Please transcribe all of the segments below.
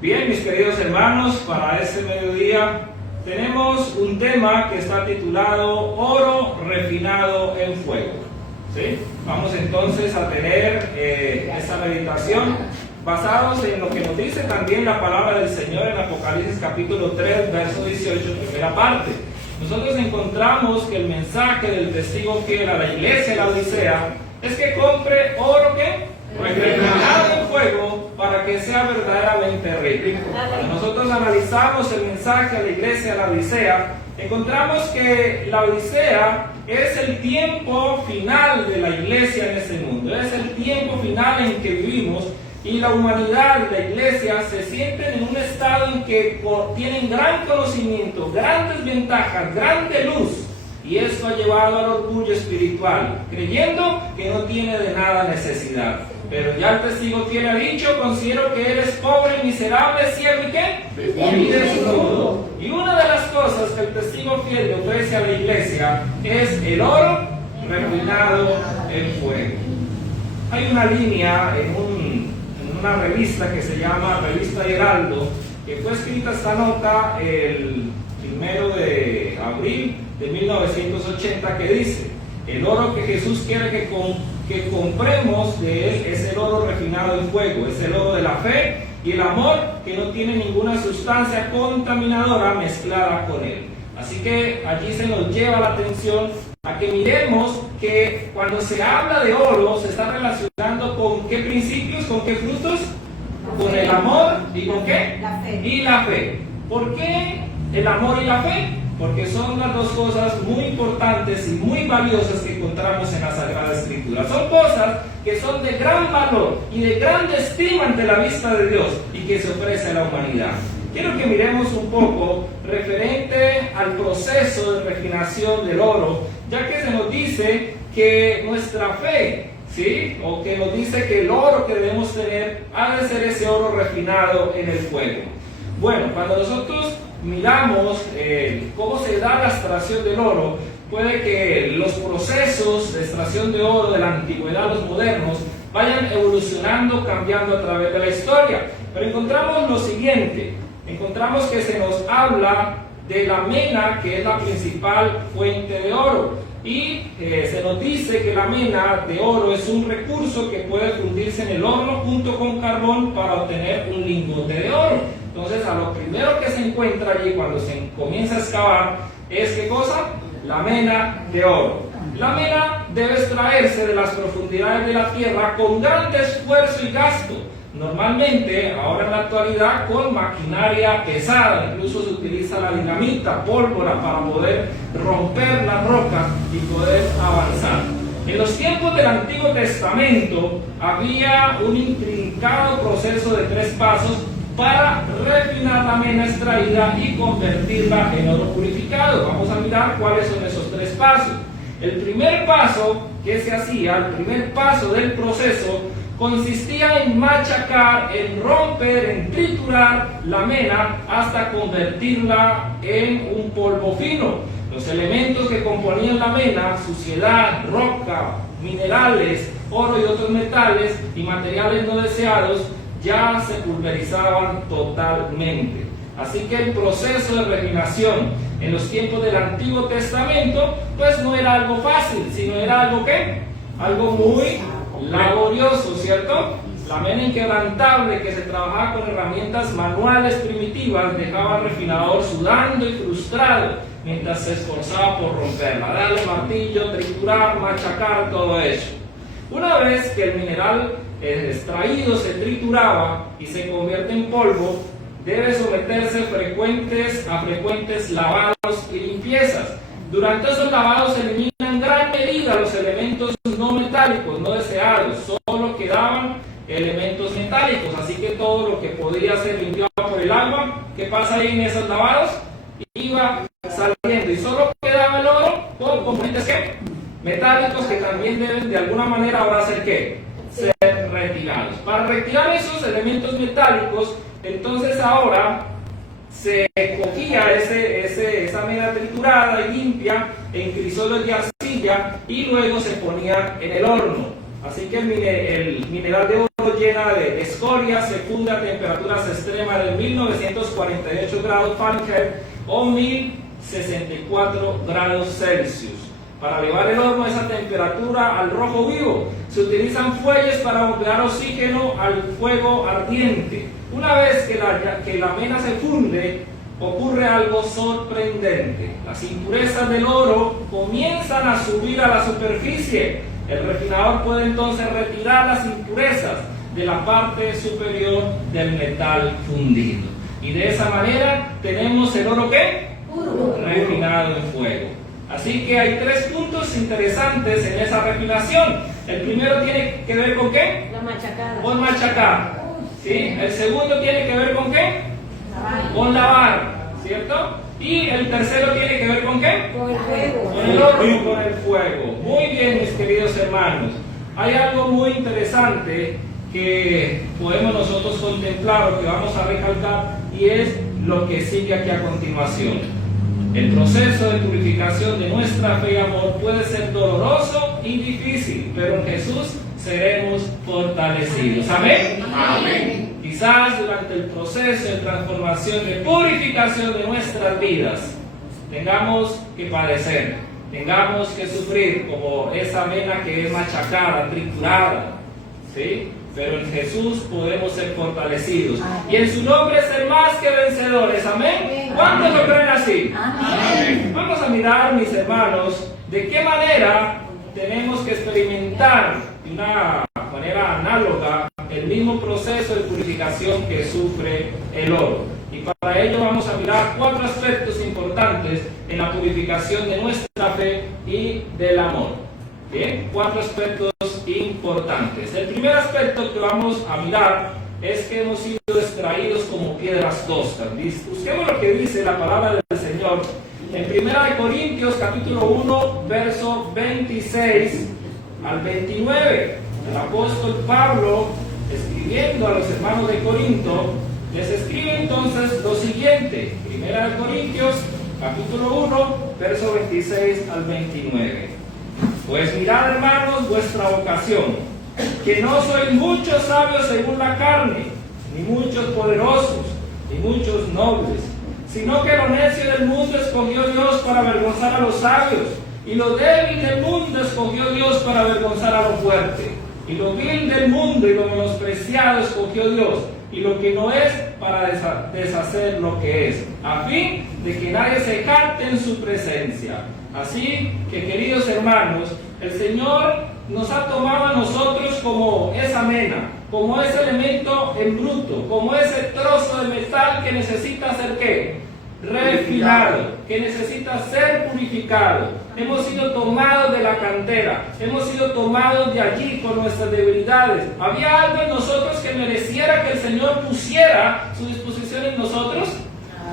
Bien, mis queridos hermanos, para este mediodía tenemos un tema que está titulado Oro refinado en fuego. ¿Sí? Vamos entonces a tener esta meditación basados en lo que nos dice también la palabra del Señor en Apocalipsis capítulo 3, verso 18, primera parte. Nosotros encontramos que el mensaje del testigo fiel a la iglesia de la Odisea es que compre oro que refinado en fuego para que sea verdaderamente rico. Cuando nosotros analizamos el mensaje a la iglesia de la Odisea, encontramos que la Odisea es el tiempo final de la iglesia en este mundo, es el tiempo final en que vivimos, y la humanidad y la iglesia se sienten en un estado en que tienen gran conocimiento, grandes ventajas, grande luz, y esto ha llevado al orgullo espiritual, creyendo que no tiene de nada necesidad. Pero ya el testigo fiel ha dicho: considero que eres pobre y miserable, ciego y ¿qué? Y desnudo. Y una de las cosas que el testigo fiel le ofrece a la iglesia es el oro refinado en fuego. Hay una línea en una revista que se llama Revista Heraldo, que fue escrita esta nota el 1 de abril de 1980, que dice: el oro que Jesús quiere que compremos de Él es el oro refinado en fuego, es el oro de la fe y el amor, que no tiene ninguna sustancia contaminadora mezclada con Él. Así que allí se nos lleva la atención a que miremos que cuando se habla de oro se está relacionando con qué principios, con qué frutos, con el amor y con qué, la fe. Y la fe. ¿Por qué el amor y la fe? Porque son las dos cosas muy importantes y muy valiosas que encontramos en la Sagrada Escritura. Son cosas que son de gran valor y de gran estima ante la vista de Dios y que se ofrece a la humanidad. Quiero que miremos un poco referente al proceso de refinación del oro, ya que se nos dice que nuestra fe, ¿sí? O que nos dice que el oro que debemos tener ha de ser ese oro refinado en el fuego. Bueno, cuando nosotros miramos cómo se da la extracción del oro, puede que los procesos de extracción de oro de la antigüedad a los modernos vayan evolucionando, cambiando a través de la historia. Pero encontramos lo siguiente: encontramos que se nos habla de la mena, que es la principal fuente de oro, y se nos dice que la mena de oro es un recurso que puede fundirse en el horno junto con carbón para obtener un lingote de oro. Entonces, a lo primero que se encuentra allí cuando se comienza a excavar es ¿qué cosa? La mena de oro. La mena debe extraerse de las profundidades de la tierra con gran esfuerzo y gasto. Normalmente, ahora en la actualidad, con maquinaria pesada, incluso se utiliza la dinamita, pólvora, para poder romper la roca y poder avanzar. En los tiempos del Antiguo Testamento había un intrincado proceso de 3 pasos para refinar la mena extraída y convertirla en oro purificado. Vamos a mirar cuáles son esos 3 pasos. El primer paso que se hacía, el primer paso del proceso, consistía en machacar, en romper, en triturar la mena hasta convertirla en un polvo fino. Los elementos que componían la mena, suciedad, roca, minerales, oro y otros metales y materiales no deseados, ya se pulverizaban totalmente. Así que el proceso de refinación en los tiempos del Antiguo Testamento pues no era algo fácil, sino era algo ¿qué? Algo muy laborioso, ¿cierto? La mena inquebrantable, que se trabajaba con herramientas manuales primitivas, dejaba al refinador sudando y frustrado mientras se esforzaba por romperla, darle martillo, triturar, machacar, todo eso. Una vez que el mineral extraído se trituraba y se convierte en polvo, debe someterse a frecuentes lavados y limpiezas. Durante esos lavados se eliminan en gran medida los elementos no metálicos, no deseados, solo quedaban elementos metálicos, así que todo lo que podría ser limpiado por el agua, ¿qué pasa ahí en esos lavados? Iba saliendo y solo quedaba el oro con componentes ¿qué? Metálicos, que también deben de alguna manera ahora ser ¿qué? Ser retirados. Para retirar esos elementos metálicos, entonces ahora se cogía esa mena triturada y limpia en crisoles de arcilla y luego se ponía en el horno. Así que el mineral de oro llena de escoria, se funde a temperaturas extremas de 1948 grados Fahrenheit o 1064 grados Celsius. Para elevar el horno a esa temperatura al rojo vivo, se utilizan fuelles para bombear oxígeno al fuego ardiente. Una vez que la mena se funde, ocurre algo sorprendente. Las impurezas del oro comienzan a subir a la superficie. El refinador puede entonces retirar las impurezas de la parte superior del metal fundido. Y de esa manera tenemos el oro ¿qué? Puro. Refinado en fuego. Así que hay tres puntos interesantes en esa refinación. El primero tiene que ver con ¿qué? La machacada. Con machacar. ¿Sí? El segundo tiene que ver con ¿qué? Con lavar, ¿cierto? Y el tercero tiene que ver con ¿qué? Con el fuego. Con el horno y con el fuego. Muy bien, mis queridos hermanos. Hay algo muy interesante que podemos nosotros contemplar o que vamos a recalcar, y es lo que sigue aquí a continuación. El proceso de purificación de nuestra fe y amor puede ser doloroso y difícil, pero en Jesús seremos fortalecidos. ¿Amén? Amén. Quizás durante el proceso de transformación, de purificación de nuestras vidas, tengamos que padecer, tengamos que sufrir como esa mena que es machacada, triturada, ¿sí? Pero en Jesús podemos ser fortalecidos. Y en su nombre ser más que vencedores. ¿Amén? ¿Cuántos lo creen así? Amén. Vamos a mirar, mis hermanos, de qué manera tenemos que experimentar de una manera análoga el mismo proceso de purificación que sufre el oro. Y para ello vamos a mirar cuatro aspectos importantes en la purificación de nuestra fe y del amor. Bien, cuatro aspectos importantes. El primer aspecto que vamos a mirar es que hemos sido extraídos como piedras toscas. Busquemos lo que dice la palabra del Señor en 1 Corintios capítulo 1, verso 26 al 29. El apóstol Pablo, escribiendo a los hermanos de Corinto, les escribe entonces lo siguiente. 1 Corintios capítulo 1, verso 26 al 29. Pues mirad, hermanos, vuestra vocación, que no sois muchos sabios según la carne, ni muchos poderosos, ni muchos nobles, sino que lo necio del mundo escogió Dios para avergonzar a los sabios, y lo débil del mundo escogió Dios para avergonzar a lo fuerte, y lo vil del mundo y lo menospreciado escogió Dios, y lo que no es para deshacer lo que es, a fin de que nadie se jacte en su presencia. Así que, queridos hermanos, el Señor nos ha tomado a nosotros como esa mena, como ese elemento en bruto, como ese trozo de metal que necesita ser ¿qué? Refinado, que necesita ser purificado. Hemos sido tomados de la cantera, hemos sido tomados de allí con nuestras debilidades. ¿Había algo en nosotros que mereciera que el Señor pusiera su disposición en nosotros?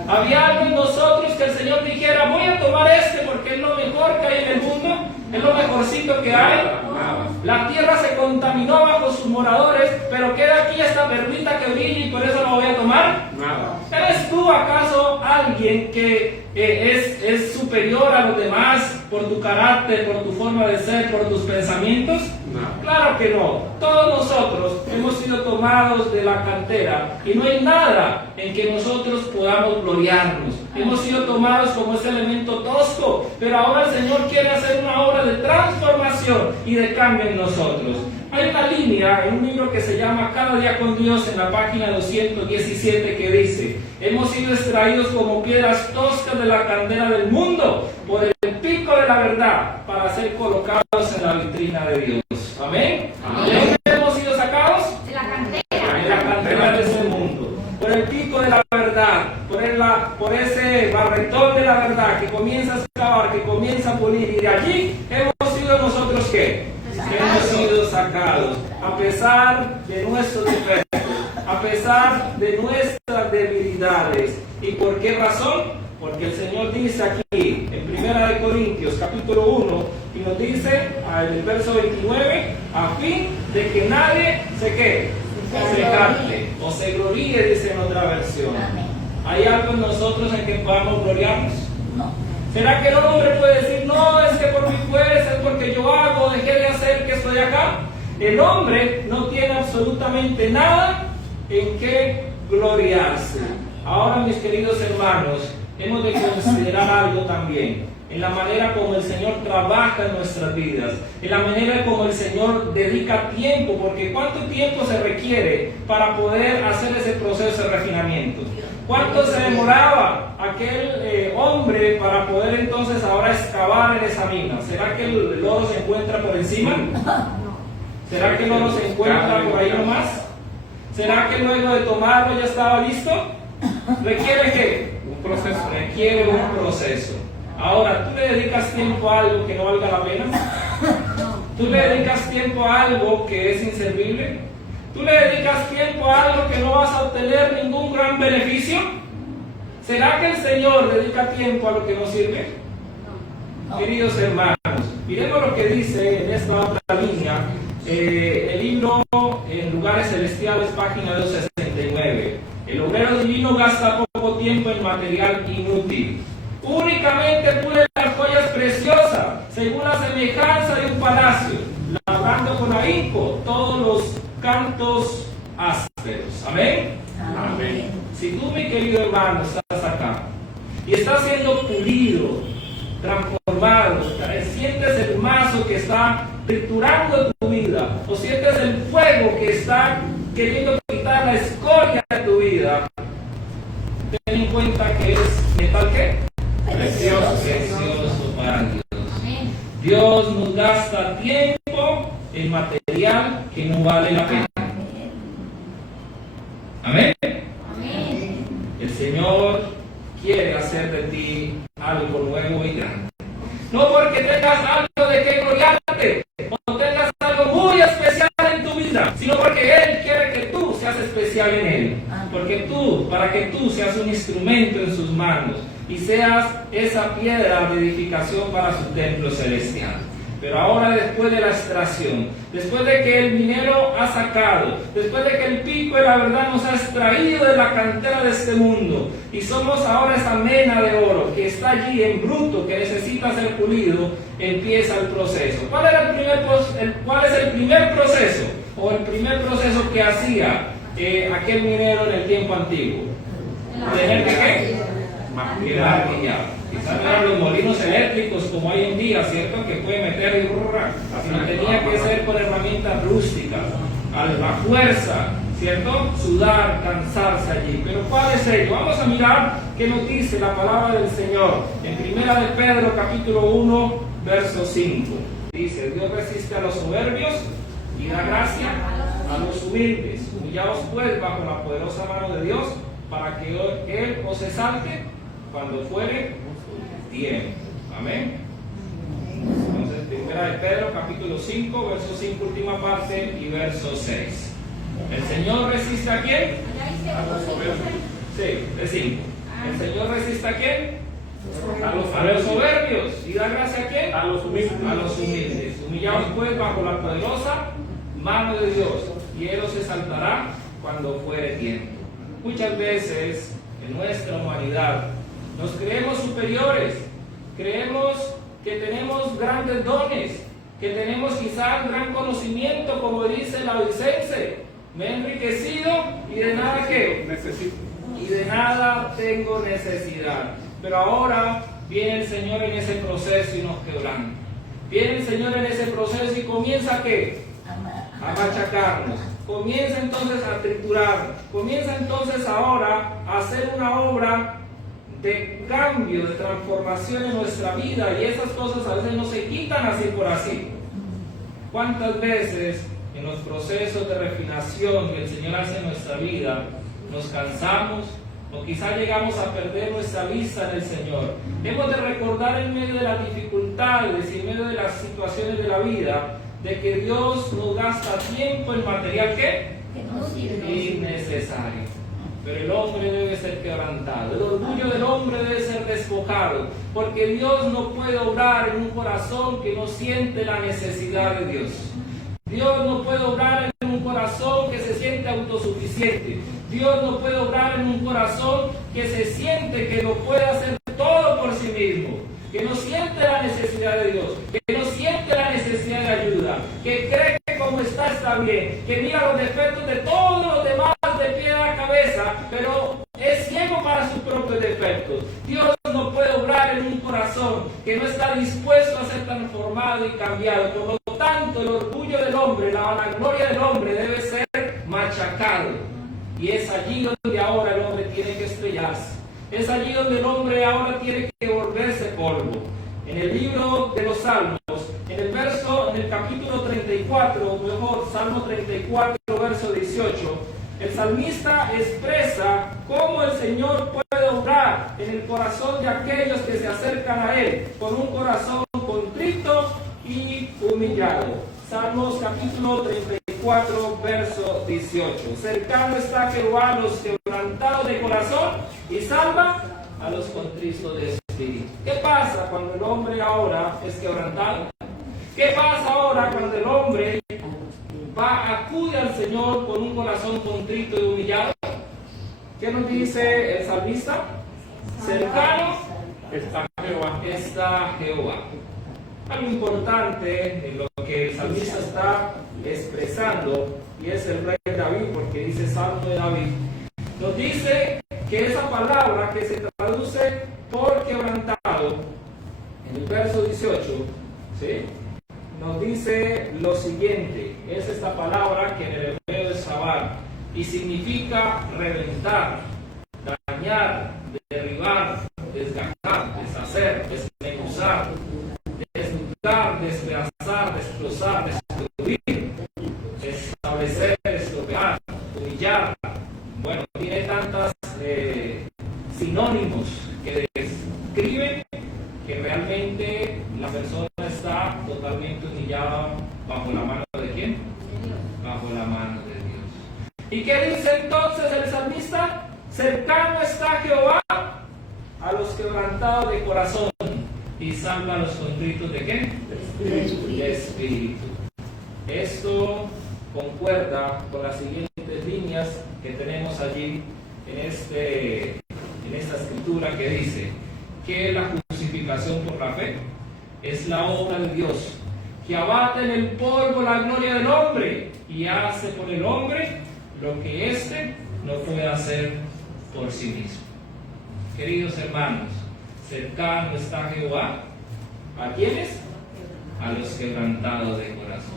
¿Había algo en nosotros que el Señor dijera, voy a tomar porque es lo mejor que hay en el mundo? ¿Es lo mejorcito que hay? La tierra se contaminó bajo sus moradores, pero queda aquí esta perlita que brilla y por eso la voy a tomar. ¿Eres tú acaso alguien que es superior a los demás por tu carácter, por tu forma de ser, por tus pensamientos? Claro que no. Todos nosotros hemos sido tomados de la cantera y no hay nada en que nosotros podamos gloriarnos. Hemos sido tomados como ese elemento tosco, pero ahora el Señor quiere hacer una obra de transformación y de cambio en nosotros. Hay una línea en un libro que se llama Cada día con Dios, en la página 217, que dice: hemos sido extraídos como piedras toscas de la cantera del mundo por el pico de la verdad para ser colocados en la vitrina de Dios. ¿Amén? ¿De dónde hemos sido sacados? De la cantera. De la cantera de ese mundo. Por el pico de la verdad, por ese barretón de la verdad que comienza a excavar, que comienza a pulir, y de allí hemos sido nosotros ¿qué? Hemos sido sacados, a pesar de nuestros defectos, a pesar de nuestras debilidades. ¿Y por qué razón? Porque el Señor dice aquí en 1 Corintios capítulo 1 y nos dice en el verso 29, a fin de que nadie se jacte o se gloríe, dice en otra versión. ¿Hay algo en nosotros en que podamos gloriarnos? No. ¿Será que el hombre puede decir, no, es que por mi fuerza, es porque yo hago, dejé de hacer que estoy acá? El hombre no tiene absolutamente nada en qué gloriarse. Ahora, mis queridos hermanos, hemos de considerar algo también, en la manera como el Señor trabaja en nuestras vidas, en la manera como el Señor dedica tiempo, porque ¿cuánto tiempo se requiere para poder hacer ese proceso de refinamiento? ¿Cuánto se demoraba aquel hombre para poder entonces ahora excavar en esa mina? ¿Será que el oro se encuentra por encima? ¿Será que el oro se encuentra por ahí nomás? ¿Será que luego de tomarlo ya estaba listo? ¿Requiere qué? Un proceso. Requiere un proceso. Ahora, ¿tú le dedicas tiempo a algo que no valga la pena? ¿Tú le dedicas tiempo a algo que es inservible? ¿Tú le dedicas tiempo a algo que no vas a obtener ningún gran beneficio? ¿Será que el Señor dedica tiempo a lo que no sirve? No. Queridos hermanos, miremos lo que dice en esta otra línea, el libro En Lugares Celestiales, página 269. El obrero divino gasta poco tiempo en material inútil. Únicamente pule las joyas preciosas, según la semejanza de un palacio, labrando con ahínco todos los cantos ásperos. ¿Amén? Amén. Si tú, mi querido hermano, estás acá y estás siendo pulido, transformado, sientes el mazo que está triturando tu vida, o sientes el fuego que está queriendo quitar la escoria de tu vida, ten en cuenta que es metal ¿qué? Precioso para Dios. Dios nos gasta tiempo en material que no vale la pena. Amén. El Señor quiere hacer de ti algo nuevo y grande. No porque tengas algo de que gloriarte o tengas algo muy especial en tu vida, sino porque Él quiere que tú seas especial en Él. Para que tú seas un instrumento en sus manos y seas esa piedra de edificación para su templo celestial. Pero ahora, después de la extracción, después de que el minero ha sacado, después de que el pico de la verdad nos ha extraído de la cantera de este mundo, y somos ahora esa mena de oro que está allí en bruto, que necesita ser pulido, empieza el proceso. ¿Cuál es el primer proceso? O el primer proceso que hacía aquel minero en el tiempo antiguo. ¿Tener que qué? Maquilar guillado. Quizás no eran los molinos eléctricos como hoy en día, ¿cierto? Que puede meter y sino tenía que ser con herramientas rústicas, a la fuerza, ¿cierto? Sudar, cansarse allí. Pero ¿cuál es ello? Vamos a mirar qué nos dice la palabra del Señor en 1 de Pedro capítulo 1 verso 5. Dice: Dios resiste a los soberbios y da gracia a los humildes. Humillaos pues bajo la poderosa mano de Dios, para que Él os exalte cuando fuere tiempo. Amén. Entonces, 1 de Pedro capítulo 5, verso 5, última parte, y verso 6. ¿El Señor resiste a quién? A los soberbios. Sí, de 5. ¿El Señor resiste a quién? A los soberbios. ¿Y da gracia a quién? A los humildes. A los humildes. Humillaos pues bajo la poderosa mano de Dios, y Él os exaltará cuando fuere tiempo. Muchas veces en nuestra humanidad nos creemos superiores, creemos que tenemos grandes dones, que tenemos quizás gran conocimiento, como dice la Odicense. Me he enriquecido y de nada ¿qué? Necesito. Y de nada tengo necesidad. Pero ahora viene el Señor en ese proceso y nos quebranta. Viene el Señor en ese proceso y comienza ¿qué? A machacarnos. Comienza entonces a triturar. Comienza entonces ahora a hacer una obra de cambio, de transformación en nuestra vida, y esas cosas a veces no se quitan así por así. ¿Cuántas veces en los procesos de refinación que el Señor hace en nuestra vida nos cansamos o quizá llegamos a perder nuestra vista en el Señor? Hemos de recordar en medio de las dificultades y en medio de las situaciones de la vida de que Dios nos gasta tiempo en material ¿qué? Innecesario. Pero el hombre debe ser quebrantado, el orgullo del hombre debe ser despojado, porque Dios no puede obrar en un corazón que no siente la necesidad de Dios. Dios no puede obrar en un corazón que se siente autosuficiente. Dios no puede obrar en un corazón que se siente que lo puede hacer todo por sí mismo, que no siente la necesidad de Dios, que no siente la necesidad de ayuda, que cree que como está defectos. Dios no puede obrar en un corazón que no está dispuesto a ser transformado y cambiado. Por lo tanto, el orgullo del hombre, la vanagloria del hombre debe ser machacado. Y es allí donde ahora el hombre tiene que estrellarse. Es allí donde el hombre ahora tiene que volverse polvo. En el libro de los Salmos, en el capítulo 34, o mejor, Salmo 34, verso 18, el salmista expresa cómo el Señor puede obrar en el corazón de aquellos que se acercan a Él, con un corazón contrito y humillado. Salmos capítulo 34, verso 18. Cercano está Jehová a los quebrantados de corazón y salva a los contritos de espíritu. ¿Qué pasa cuando el hombre ahora es quebrantado? ¿Qué pasa ahora cuando el hombre acude al Señor con un corazón contrito y humillado? ¿Qué nos dice el salmista? Cercano Está Jehová. está Jehová. Algo importante en lo que el salmista está expresando, y es el rey David, porque dice Salmo de David, nos dice que esa palabra que se traduce por quebrantado, en el verso 18, ¿sí?, nos dice lo siguiente. Es esta palabra que en el hebreo es shabar y significa reventar, dañar, derribar, desgastar, deshacer, desmenuzar, desnudar, despedazar, destrozar, destruir, establecer, estropear, humillar. Bueno, tiene tantas sinónimos que describen que realmente la persona está totalmente humillada bajo la mano de ¿quién? Bajo la mano de Dios. ¿Y qué dice entonces el salmista? Cercano está Jehová a los quebrantados de corazón y salva a los contritos de ¿qué? De espíritu. Esto concuerda con las siguientes líneas que tenemos allí en esta escritura, que dice que la justificación por la fe es la obra de Dios, que abate en el polvo la gloria del hombre y hace por el hombre lo que éste no puede hacer por sí mismo. Queridos hermanos, cercano está Jehová. ¿A quiénes? A los quebrantados de corazón.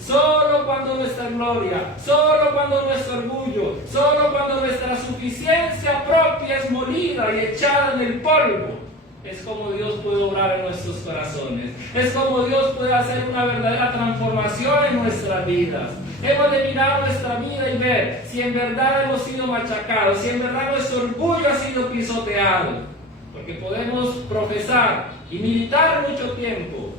Solo cuando nuestra gloria, solo cuando nuestro orgullo, solo cuando nuestra suficiencia propia es molida y echada en el polvo, es como Dios puede obrar en nuestros corazones. Es como Dios puede hacer una verdadera transformación en nuestras vidas. Hemos de mirar nuestra vida y ver si en verdad hemos sido machacados, si en verdad nuestro orgullo ha sido pisoteado. Porque podemos profesar y militar mucho tiempo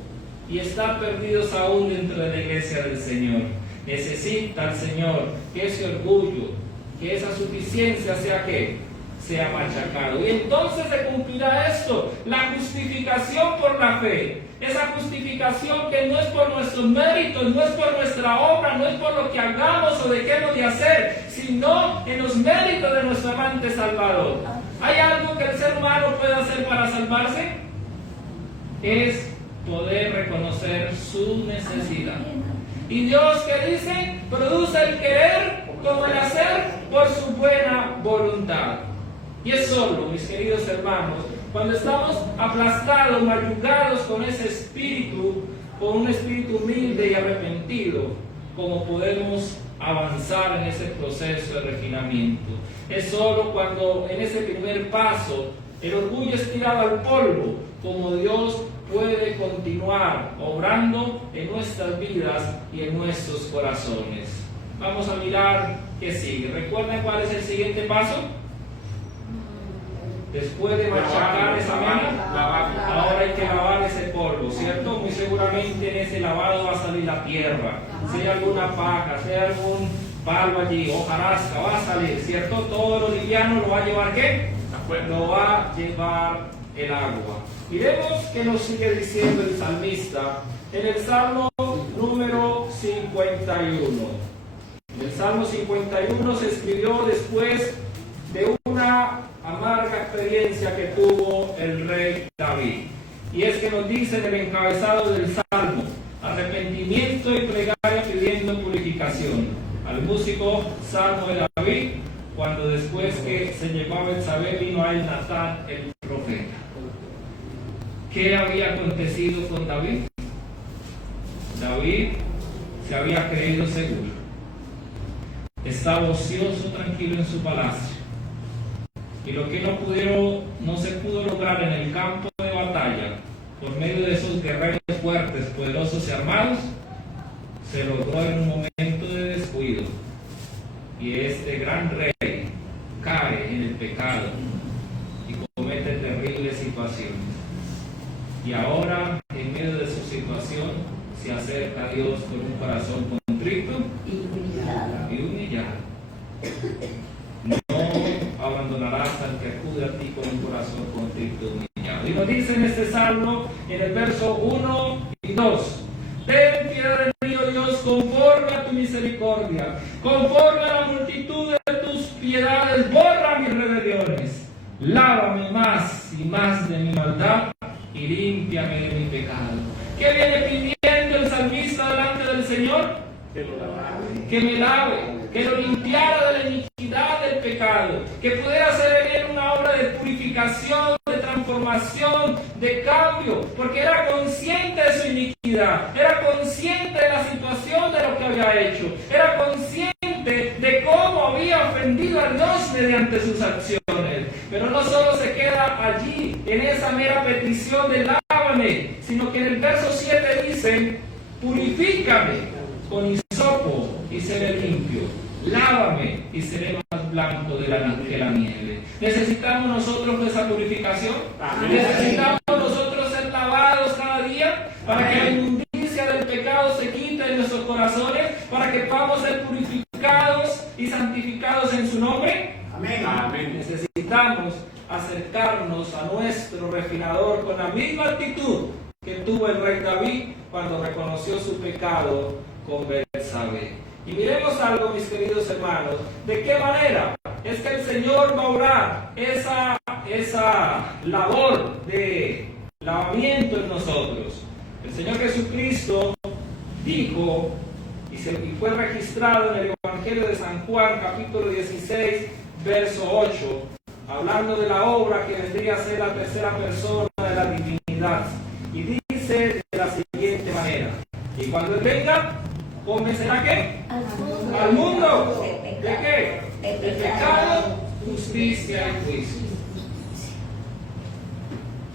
y estar perdidos aún dentro de la iglesia del Señor. Necesita el Señor que ese orgullo, que esa suficiencia sea ¿qué? Sea machacado. Y entonces se cumplirá esto, la justificación por la fe. Esa justificación que no es por nuestros méritos, no es por nuestra obra, no es por lo que hagamos o dejemos de hacer, sino en los méritos de nuestro amante Salvador. ¿Hay algo que el ser humano puede hacer para salvarse? Es poder reconocer su necesidad. Y Dios, ¿qué dice? Produce el querer como el hacer por su buena voluntad. Y es solo, mis queridos hermanos, cuando estamos aplastados, mayugados con ese espíritu, con un espíritu humilde y arrepentido, como podemos avanzar en ese proceso de refinamiento. Es solo cuando en ese primer paso el orgullo es tirado al polvo, como Dios puede continuar obrando en nuestras vidas y en nuestros corazones. Vamos a mirar qué sigue. ¿Recuerdan cuál es el siguiente paso? Después de machacar esa mena, ahora hay que lavar ese polvo, ¿cierto? Muy seguramente en ese lavado va a salir la tierra, si hay alguna paja, si hay algún palo allí, hojarasca, va a salir, ¿cierto? Todo lo liviano lo va a llevar ¿qué? Lo va a llevar el agua. Miremos qué nos sigue diciendo el salmista en el Salmo número 51. El Salmo 51 se escribió después de una amarga experiencia que tuvo el rey David. Y es que nos dice en el encabezado del Salmo: arrepentimiento y plegaria pidiendo purificación. Al músico Salmo de David, cuando después que se llevaba Betsabé vino a él Natán el profeta. ¿Qué había acontecido con David? David se había creído seguro. Estaba ocioso, tranquilo en su palacio. Y lo que no se pudo lograr en el campo de batalla, por medio de esos guerreros fuertes, poderosos y armados, se logró en un momento de descuido. Y este gran rey cae en el pecado y comete terribles situaciones. Y ahora, en medio de su situación, se acerca a Dios con un corazón contrito y humillado. No abandonarás al que acude a ti con un corazón contrito y humillado. Y nos dice en este salmo, en el verso 1 y 2: ten piedad de mí, oh Dios, conforme a tu misericordia, conforme a la multitud de tus piedades, borra mis rebeliones, lávame más y más de mi maldad y límpiame de mi pecado. ¿Qué viene pidiendo el salmista delante del Señor? Que me lave, que lo limpiara de la iniquidad del pecado, que pudiera hacer en él una obra de purificación, de transformación, de cambio, porque era consciente de su iniquidad, era consciente de la situación de lo que había hecho, era consciente de cómo había ofendido a Dios mediante sus acciones. Pero no solo se queda allí en esa mera petición de lávame, sino que en el verso 7 dice: purifícame con hisopo y seré limpio, lávame y seré más blanco que la nieve. ¿Necesitamos nosotros esa purificación? Amén. ¿Necesitamos nosotros ser lavados cada día para que la inmundicia del pecado se quite de nuestros corazones, para que podamos ser purificados y santificados en su nombre? Amén. Amén. Necesitamos acercarnos a nuestro refinador con la misma actitud que tuvo el rey David cuando reconoció su pecado con Betsabé. Y miremos algo, mis queridos hermanos, de qué manera es que el Señor va a obrar esa labor de lavamiento en nosotros. El Señor Jesucristo dijo, y fue registrado en el Evangelio de San Juan, capítulo 16, verso 8, hablando de la obra que vendría a ser la tercera persona de la divinidad. Y dice de la siguiente manera: y cuando Él venga, convencerá ¿qué? Al mundo. ¿De qué? De pecado, justicia y juicio.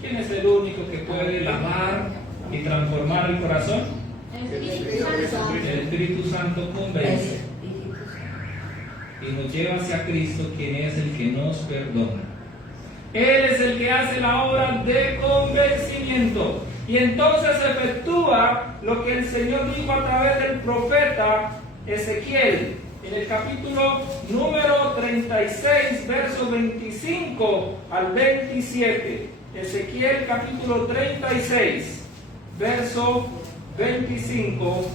¿Quién es el único que puede lavar y transformar el corazón? El Espíritu Santo convence y nos lleva hacia Cristo, quien es el que nos perdona. Él es el que hace la obra de convencimiento. Y entonces efectúa lo que el Señor dijo a través del profeta Ezequiel, en el capítulo número 36, versos 25 al 27. Ezequiel capítulo 36, verso 25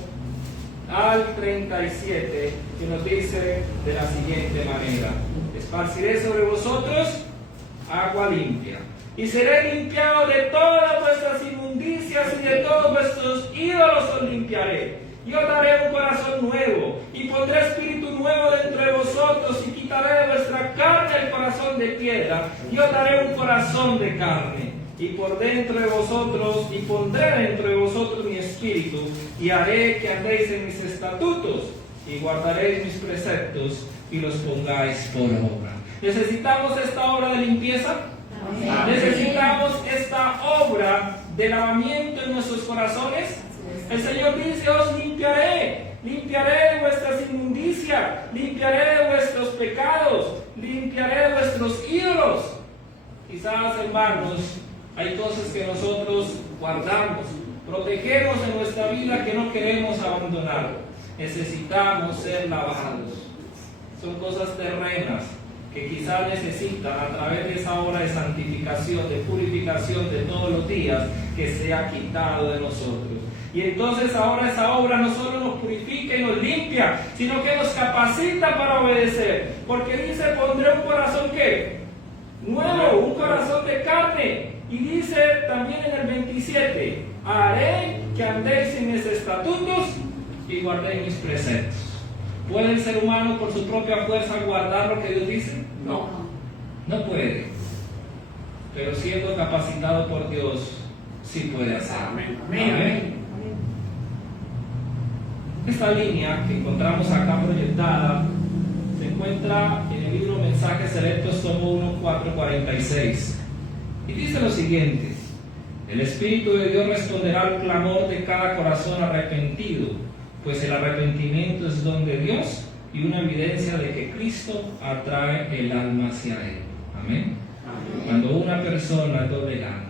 al 37, que nos dice de la siguiente manera: esparciré sobre vosotros agua limpia, y seré limpiado de todas vuestras inmundicias, y de todos vuestros ídolos os limpiaré. Yo daré un corazón nuevo, y pondré espíritu nuevo dentro de vosotros, y quitaré de vuestra carne el corazón de piedra, y os daré un corazón de carne. Y por dentro de vosotros, y pondré dentro de vosotros mi espíritu, y haré que andéis en mis estatutos, y guardaréis mis preceptos, y los pongáis por obra. ¿Necesitamos esta obra de limpieza? Amén. ¿Necesitamos esta obra de lavamiento en nuestros corazones? El Señor dice: os limpiaré de vuestras inmundicias, limpiaré de vuestros pecados, limpiaré de vuestros ídolos. Quizás, hermanos, hay cosas que nosotros guardamos, protegemos en nuestra vida que no queremos abandonar. Necesitamos ser lavados. Son cosas terrenas que quizás necesitan, a través de esa obra de santificación, de purificación de todos los días, que sea quitado de nosotros. Y entonces ahora esa obra no solo nos purifica y nos limpia, sino que nos capacita para obedecer. Porque dice: pondré un corazón ¿qué? Nuevo, un corazón de carne. Y dice también en el 27: haré que andéis en mis estatutos y guardéis mis preceptos. ¿Puede el ser humano por su propia fuerza guardar lo que Dios dice? No. No puede. Pero siendo capacitado por Dios, sí puede hacerlo. Amén. Esta línea que encontramos acá proyectada se encuentra en el libro Mensajes Selectos, tomo 1, 4:46. Y dice lo siguiente: el Espíritu de Dios responderá al clamor de cada corazón arrepentido, pues el arrepentimiento es don de Dios y una evidencia de que Cristo atrae el alma hacia Él. Amén. Cuando una persona es doblegada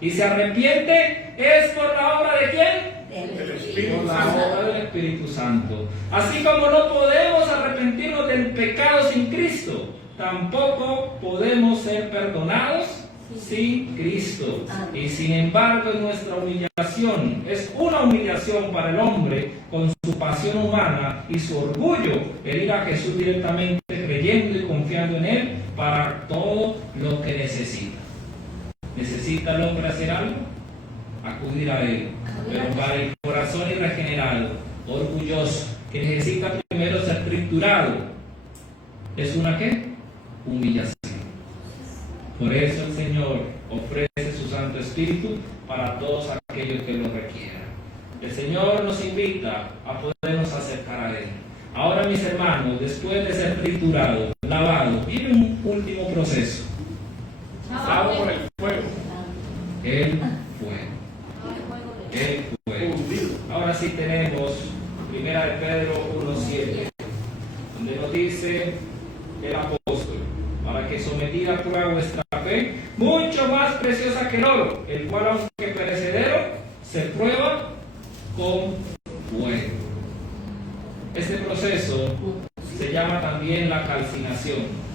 y se arrepiente, es por la obra de ¿quién? Del Por la obra del Espíritu Santo. Así como no podemos arrepentirnos del pecado sin Cristo, tampoco podemos ser perdonados sin Cristo. Y sin embargo, es nuestra humillación, es una humillación para el hombre con su pasión humana y su orgullo, el ir a Jesús directamente, creyendo y confiando en Él para todo lo que necesita. ¿Necesita el hombre hacer algo? Acudir a Él. Pero para el corazón irregenerado, orgulloso, que necesita primero ser triturado, ¿es una qué? Humillación. Por eso el Señor ofrece su Santo Espíritu para todos aquellos que lo requieran. El Señor nos invita a podernos acercar a Él. Ahora, mis hermanos, después de ser triturado, lavado, viene un último proceso. Lavado por el fuego. El fuego. El fuego. Ahora sí tenemos 1 de Pedro 1:7, donde nos dice el apóstol: para que sometida a prueba vuestra fe, mucho más preciosa que el oro, el cual aunque perecedero, se prueba con fuego. Este proceso se llama también la calcinación.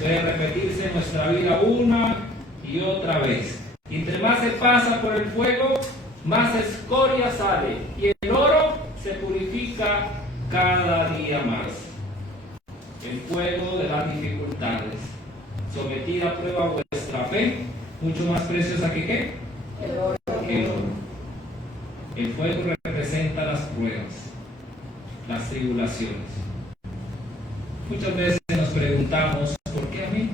Puede repetirse en nuestra vida una y otra vez. Y entre más se pasa por el fuego, más escoria sale, y el oro se purifica cada día más. El fuego de las dificultades. Sometida a prueba vuestra fe, mucho más preciosa que ¿qué? El oro. Que el oro. El fuego representa las pruebas, las tribulaciones. Muchas veces nos preguntamos: ¿por qué a mí?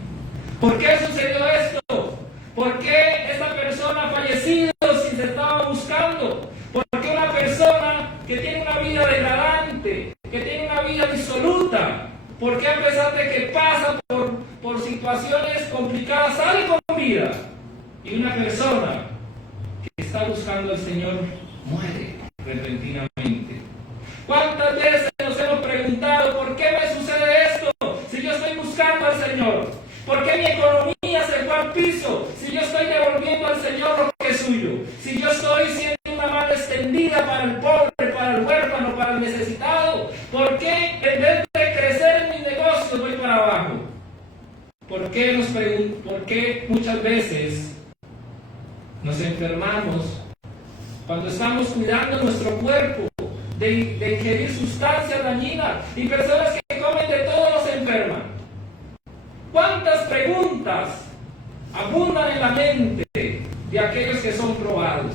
¿Por qué sucedió esto? ¿Por qué esta persona ha fallecido si se estaba buscando? ¿Por qué una persona que tiene una vida degradante, que tiene una vida disoluta, por qué a pesar de que pasa por situaciones complicadas sale con vida? Y una persona que está buscando al Señor muere repentinamente. ¿Cuántas veces nos hemos preguntado: ¿por qué me sucede esto si yo estoy buscando al Señor? ¿Por qué mi economía se fue al piso si yo estoy devolviendo al Señor lo que es suyo? Si yo estoy siendo una mano extendida para el pobre, para el huérfano, para el necesitado. ¿Por qué en vez de crecer en mis negocios voy para abajo? ¿Por qué muchas veces nos enfermamos cuando estamos cuidando nuestro cuerpo de ingerir sustancias dañinas, y personas que comen de todo se enferman? ¿Cuántas preguntas abundan en la mente de aquellos que son probados?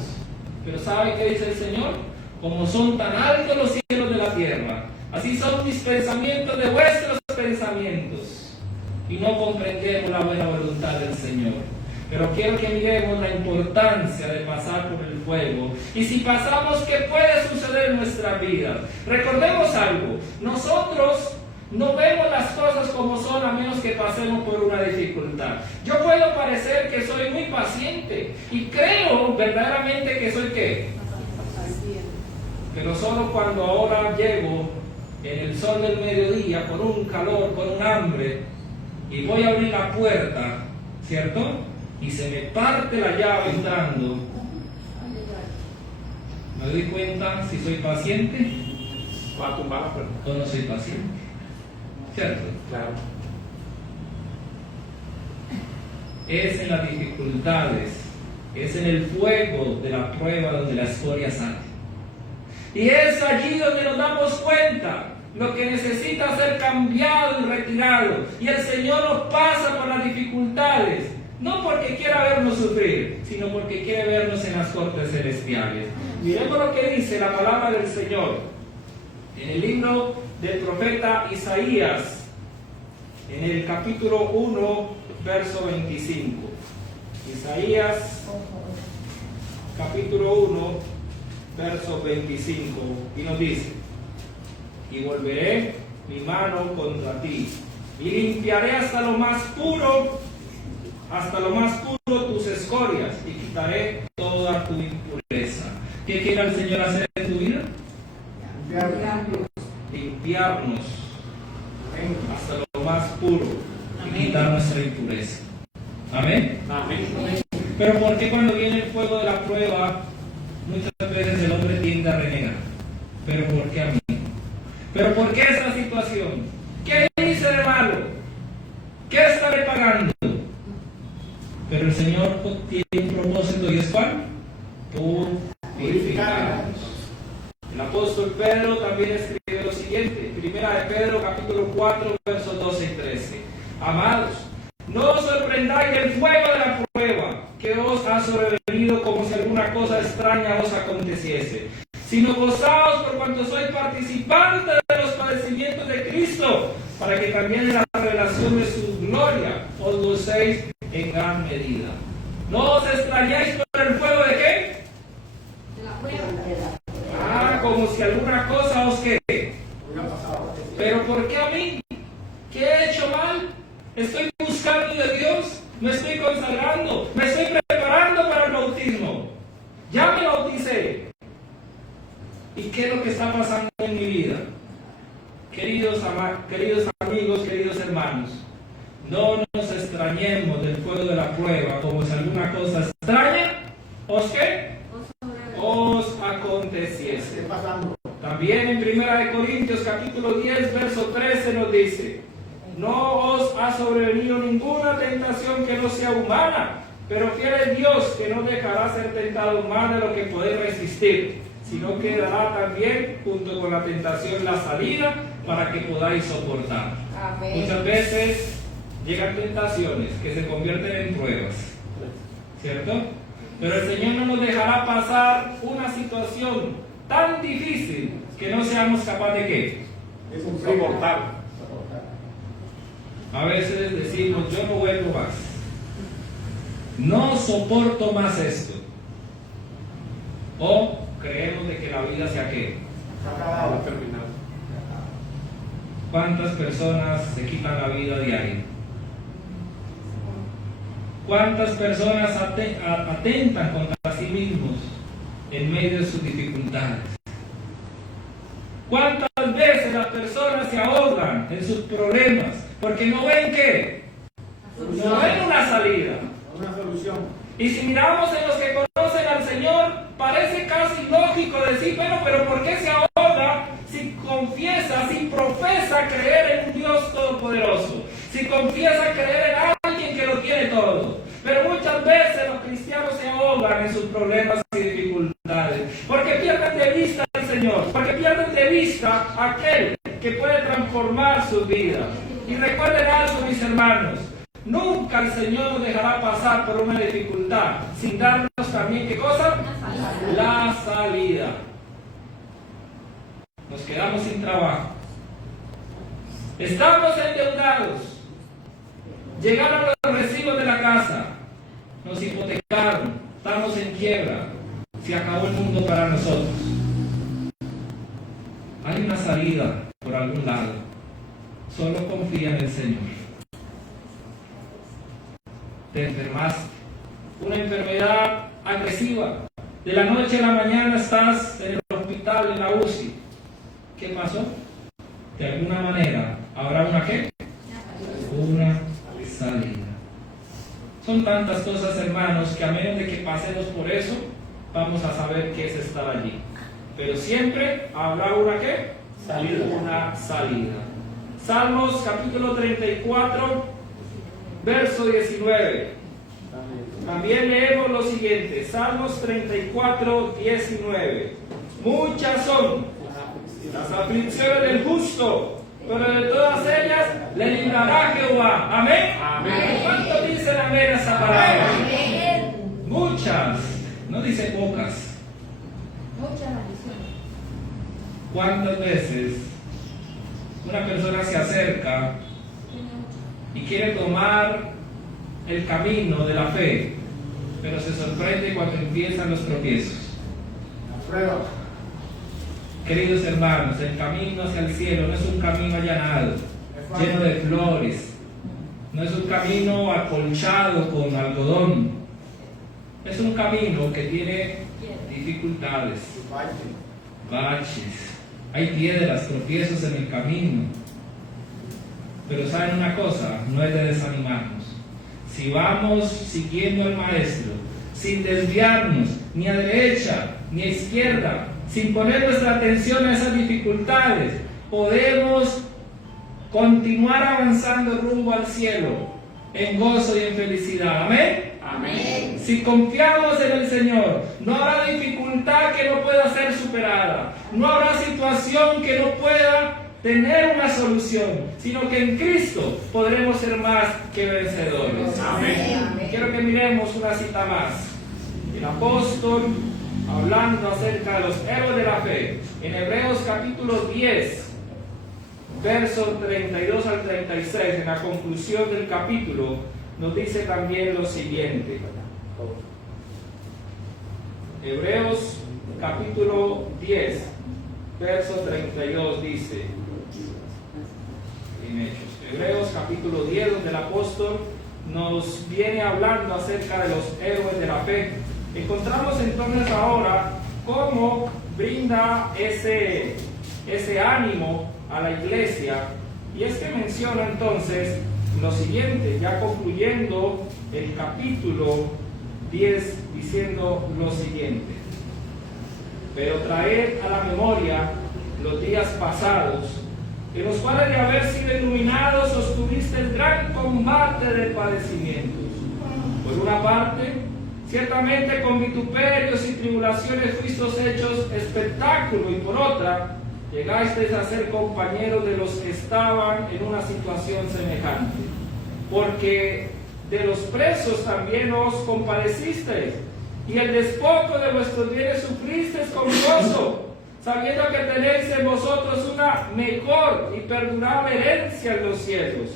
Pero ¿sabe qué dice el Señor? Como son tan altos los cielos de la tierra, así son mis pensamientos de vuestros pensamientos. Y no comprendemos la buena voluntad del Señor. Pero quiero que miremos la importancia de pasar por el fuego. Y si pasamos, ¿qué puede suceder en nuestra vida? Recordemos algo: nosotros no vemos las cosas como son a menos que pasemos por una dificultad. Yo puedo parecer que soy muy paciente y creo verdaderamente que soy ¿qué? Pero solo cuando ahora llego en el sol del mediodía con un calor, con un hambre, y voy a abrir la puerta, ¿cierto? Y se me parte la llave entrando, ¿me doy cuenta si soy paciente? Va a tumbar la puerta. ¿O no soy paciente? ¿Cierto? Claro. Es en las dificultades, es en el fuego de la prueba donde la escoria sale. Y es allí donde nos damos cuenta lo que necesita ser cambiado y retirado. Y el Señor nos pasa por las dificultades, no porque quiera vernos sufrir, sino porque quiere vernos en las cortes celestiales. Miremos lo que dice la palabra del Señor en el libro del profeta Isaías, en el capítulo 1, verso 25. Isaías, capítulo 1, verso 25. Y nos dice: y volveré mi mano contra ti, y limpiaré hasta lo más puro tus escorias, y quitaré toda tu impureza. ¿Qué quiere el Señor hacer en tu vida? Limpiarnos hasta lo más puro y quitar nuestra impureza. Amén. Amén. Pero ¿por qué cuando viene el fuego de la prueba muchas veces el hombre tiende a renegar? ¿Pero por qué a mí? ¿Pero por qué esa situación? ¿Qué hice de malo? ¿Qué estaré pagando? Pero el Señor tiene un propósito, ¿y es cuál? Purificarnos. El apóstol Pedro también escribe lo siguiente, primera de Pedro, capítulo 4, versos 12 y 13. Amados, no os sorprendáis del fuego de la prueba que os ha sobrevenido como si alguna cosa extraña os aconteciese, sino gozaos por cuanto sois participantes de los padecimientos de Cristo, para que también en la revelación de su gloria os gocéis en gran medida. No os extrañáis por el fuego de qué? De la prueba. Como si alguna cosa os quede. Pero ¿por qué a mí? ¿Qué he hecho mal? Estoy buscando de Dios, me estoy consagrando, me estoy preparando para el bautismo. Ya me bauticé. ¿Y qué es lo que está pasando en mi vida? Queridos amigos, queridos hermanos, no nos extrañemos del fuego de la prueba como si alguna cosa extraña os aconteciese. También en 1 Corintios capítulo 10, verso 13 nos dice: no os ha sobrevenido ninguna tentación que no sea humana, pero fiel es Dios, que no dejará ser tentado más de lo que podéis resistir, sino que dará también junto con la tentación la salida para que podáis soportar. Amén. Muchas veces llegan tentaciones que se convierten en pruebas, ¿cierto? Pero el Señor no nos dejará pasar una situación tan difícil que no seamos capaces de ¿qué? Soportar. A veces decimos: yo no vuelvo más, no soporto más esto. O creemos de que la vida se ha Terminado. ¿Cuántas personas se quitan la vida diaria? ¿Cuántas personas atentan contra sí mismos en medio de sus dificultades? ¿Cuántas veces las personas se ahogan en sus problemas porque no ven qué? No ven una salida. Una solución. Y si miramos en los que conocen al Señor, parece casi lógico decir: bueno, pero ¿por qué se ahoga si confiesa, si profesa creer en un Dios todopoderoso? Si confiesa creer en alguien que lo tiene todo. Pero muchas veces los cristianos se ahogan en sus problemas y dificultades, porque pierden de vista al Señor, porque pierden de vista a aquel que puede transformar sus vidas. Y recuerden algo, mis hermanos: nunca el Señor nos dejará pasar por una dificultad sin darnos también, ¿qué cosa? La salida. Nos quedamos sin trabajo, estamos endeudados, llegaron los recibos de la casa, nos hipotecaron, estamos en quiebra, se acabó el mundo para nosotros. Hay una salida por algún lado, solo confía en el Señor. Te enfermas, una enfermedad agresiva, de la noche a la mañana estás en el hospital, en la UCI. ¿Qué pasó? De alguna manera habrá una ¿qué? Una salida. Son tantas cosas, hermanos, que a menos de que pasemos por eso, vamos a saber qué es estar allí. Pero siempre habrá una ¿qué? Salida. Una salida. Salmos capítulo 34, verso 19. También leemos lo siguiente: Salmos 34, 19. Muchas son las aflicciones del justo, pero de todas ellas le librará Jehová. Amén. Amén. ¿Cuánto dicen amén a esa palabra? Amén. Muchas, no dice pocas. Muchas maldiciones. ¿Cuántas veces una persona se acerca y quiere tomar el camino de la fe, pero se sorprende cuando empiezan los tropiezos. La prueba. Queridos hermanos, el camino hacia el cielo no es un camino allanado, lleno de flores, no es un camino acolchado con algodón, es un camino que tiene dificultades, baches, hay piedras, tropiezos en el camino. Pero ¿saben una cosa? No es de desanimarnos. Si vamos siguiendo al Maestro, sin desviarnos ni a derecha ni a izquierda, sin poner nuestra atención a esas dificultades, podemos continuar avanzando rumbo al cielo, en gozo y en felicidad. ¿Amén? Amén. Si confiamos en el Señor, no habrá dificultad que no pueda ser superada, no habrá situación que no pueda tener una solución, sino que en Cristo podremos ser más que vencedores. Amén. Quiero que miremos una cita más. El apóstol, hablando acerca de los héroes de la fe, en Hebreos capítulo 10, versos 32 al 36, en la conclusión del capítulo, nos dice también lo siguiente. Hebreos capítulo 10, verso 32 dice, en Hechos, Hebreos capítulo 10, donde el apóstol nos viene hablando acerca de los héroes de la fe. Encontramos entonces ahora cómo brinda ese ánimo a la iglesia, y es que menciona entonces lo siguiente, ya concluyendo el capítulo 10, diciendo lo siguiente: pero traed a la memoria los días pasados, en los cuales de haber sido iluminados sostuviste el gran combate de padecimientos. Por una parte, ciertamente con vituperios y tribulaciones fuisteis hechos espectáculo, y por otra, llegasteis a ser compañeros de los que estaban en una situación semejante. Porque de los presos también os compadecisteis, y el despojo de vuestros bienes sufristeis con gozo, sabiendo que tenéis en vosotros una mejor y perdurable herencia en los cielos.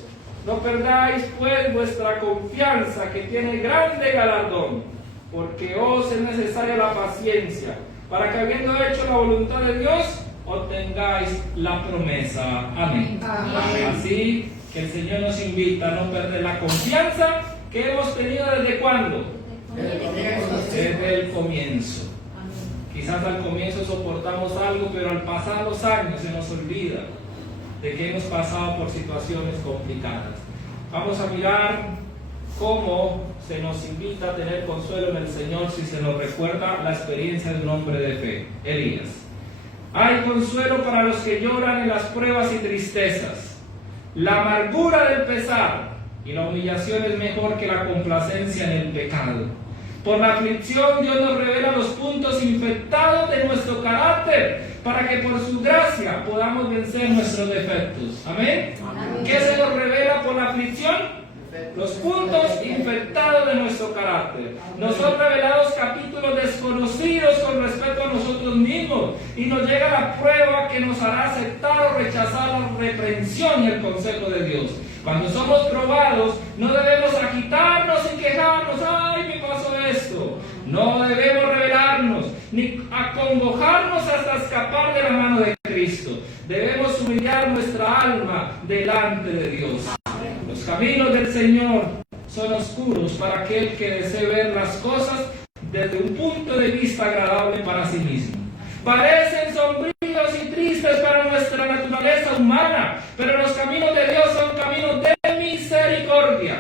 No perdáis pues vuestra confianza, que tiene grande galardón, porque os es necesaria la paciencia, para que habiendo hecho la voluntad de Dios, obtengáis la promesa. Amén. Amén. Así que el Señor nos invita a no perder la confianza que hemos tenido ¿desde cuándo? Desde el comienzo. Quizás al comienzo soportamos algo, pero al pasar los años se nos olvida de que hemos pasado por situaciones complicadas. Vamos a mirar cómo se nos invita a tener consuelo en el Señor si se nos recuerda la experiencia de un hombre de fe, Elías. Hay consuelo para los que lloran en las pruebas y tristezas. La amargura del pesar y la humillación es mejor que la complacencia en el pecado. Por la aflicción Dios nos revela los puntos infectados de nuestro carácter, para que por su gracia podamos vencer nuestros defectos. ¿Amén? Amén. ¿Qué se nos revela por la aflicción? Los puntos infectados de nuestro carácter. Nos son revelados capítulos desconocidos con respecto a nosotros mismos, y nos llega la prueba que nos hará aceptar o rechazar la reprensión y el consejo de Dios. Cuando somos probados, no debemos agitarnos y quejarnos: ¡ay, me pasó esto! No debemos rebelarnos ni acongojarnos hasta escapar de la mano de Cristo. Debemos humillar nuestra alma delante de Dios. Los caminos del Señor son oscuros para aquel que desee ver las cosas desde un punto de vista agradable para sí mismo. Parecen sombríos y tristes para nuestra naturaleza humana, pero los caminos de Dios son caminos de misericordia,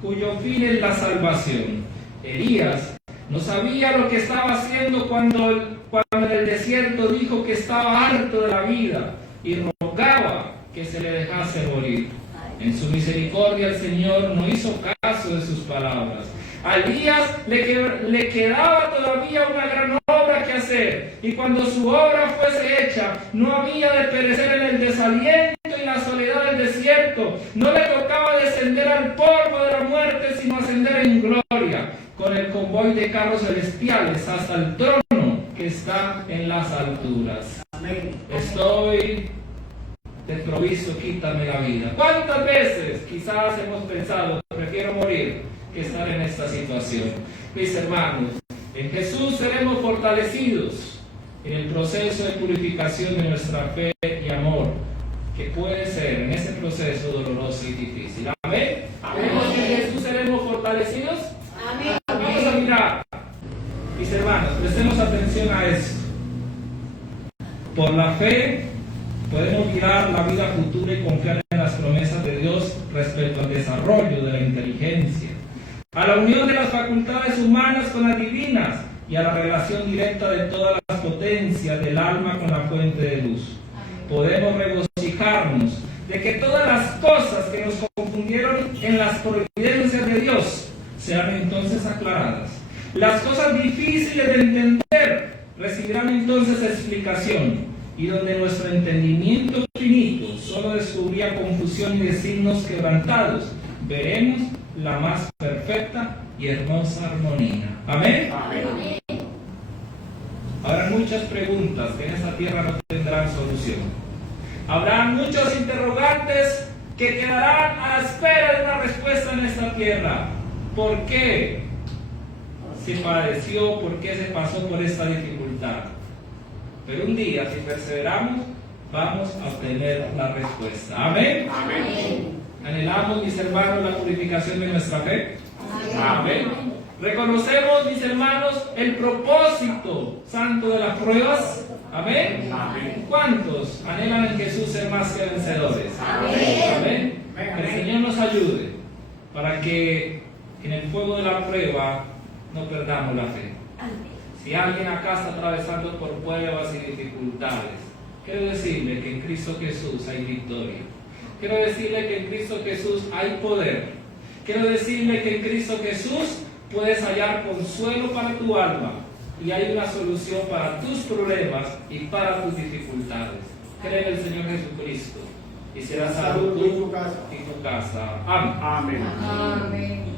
cuyo fin es la salvación. Elías no sabía lo que estaba haciendo cuando en el desierto dijo que estaba harto de la vida y rogaba que se le dejase morir. En su misericordia el Señor no hizo caso de sus palabras. A Elías le quedaba todavía una gran obra que hacer, y cuando su obra fuese hecha, no había de perecer en el desaliento y la soledad del desierto. No le tocaba descender al polvo de la muerte, sino ascender en gloria, con el convoy de carros celestiales, hasta el trono que está en las alturas. Amén. Estoy desprovisto, quítame la vida. ¿Cuántas veces quizás hemos pensado, prefiero morir que estar en esta situación? Mis hermanos, en Jesús seremos fortalecidos en el proceso de purificación de nuestra fe y amor, que puede ser en ese proceso doloroso y difícil. Amén. ¿Creemos que en Jesús seremos fortalecidos? Amén. Vamos a mirar, mis hermanos, prestemos atención a esto. Por la fe podemos mirar la vida futura y confiar en las promesas de Dios respecto al desarrollo de la inteligencia, a la unión de las facultades humanas con las divinas y a la relación directa de todas las potencias del alma con la fuente de luz. Podemos regocijarnos de que todas las cosas que nos confundieron en las providencias de Dios sean entonces aclaradas. Las cosas difíciles de entender recibirán entonces explicación, y donde nuestro entendimiento finito solo descubría confusión y de signos quebrantados, veremos la más perfecta y hermosa armonía. Amén. Amén. Habrá muchas preguntas que en esta tierra no tendrán solución. Habrá muchos interrogantes que quedarán a la espera de una respuesta en esta tierra. ¿Por qué se padeció? ¿Por qué se pasó por esta dificultad? Pero un día, si perseveramos, vamos a obtener la respuesta. Amén. Amén. ¿Anhelamos, mis hermanos, la purificación de nuestra fe? Amén. ¿Reconocemos, mis hermanos, el propósito santo de las pruebas? Amén. Amén. ¿Cuántos anhelan en Jesús ser más que vencedores? Amén. Que el Señor nos ayude para que en el fuego de la prueba no perdamos la fe. Si alguien acá está atravesando por pruebas y dificultades, quiero decirle que en Cristo Jesús hay victoria. Quiero decirle que en Cristo Jesús hay poder. Quiero decirle que en Cristo Jesús puedes hallar consuelo para tu alma y hay una solución para tus problemas y para tus dificultades. Cree en el Señor Jesucristo y serás salvo tú y tu casa. Amén. Amén. Amén.